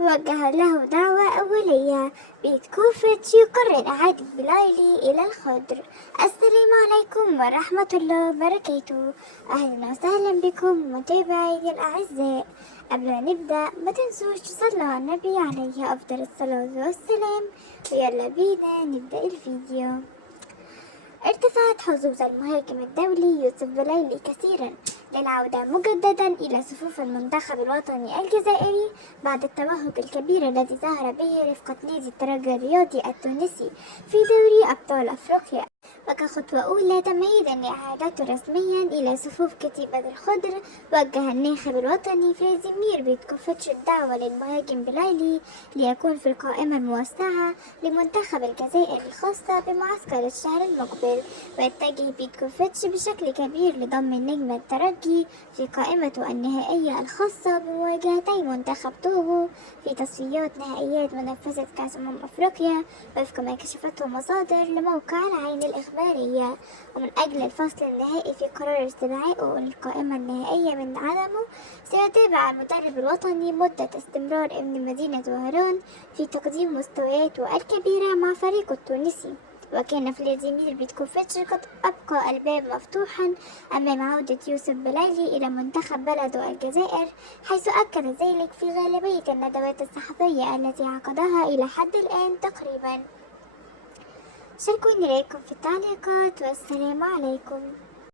وجه له دعوة أولية. بيت كوفتش يقرر إعادة بلايلي إلى الخضر. السلام عليكم ورحمة الله وبركاته. أهلا وسهلا بكم متابعي الأعزاء. قبل ما نبدأ ما تنسوش تصلوا على النبي عليه أفضل الصلاة والسلام. ويلا بينا نبدأ الفيديو. ارتفعت حظوظ المهاجم الدولي يوسف بلايلي كثيرا للعودة مجددا إلى صفوف المنتخب الوطني الجزائري بعد التوهج الكبير الذي ظهر به رفقة نادي الترجي الرياضي التونسي في دوري أبطال أفريقيا. وكخطوة أولى تمهيدا لإعادته رسميا إلى صفوف كتيبة الخضر، وجه الناخب الوطني فلاديمير بيتكوفيتش الدعوة للمهاجم بلايلي ليكون في القائمة الموسعة لمنتخب الجزائر الخاصة بمعسكر الشهر المقبل. ويتجه بيتكوفيتش بشكل كبير لضم النجم الترجي في قائمته النهائية الخاصة بمواجهتي منتخب توغو في تصفيات نهائيات منافسة كأس أفريقيا، وفق ما كشفته مصادر لموقع العين الإخبارية. ومن أجل الفصل النهائي في قرار استدعائه للقائمة النهائية من عدمه، سيتابع المدرب الوطني مدة استمرار ابن مدينة وهران في تقديم مستوياته الكبيرة مع فريقه التونسي. وكان فلاديمير بيتكوفيتش قد أبقى الباب مفتوحا أمام عودة يوسف بلايلي إلى منتخب بلده الجزائر، حيث أكد ذلك في غالبية الندوات الصحفية التي عقدها إلى حد الآن تقريبا. شاركوني رأيكم في التعليقات والسلام عليكم.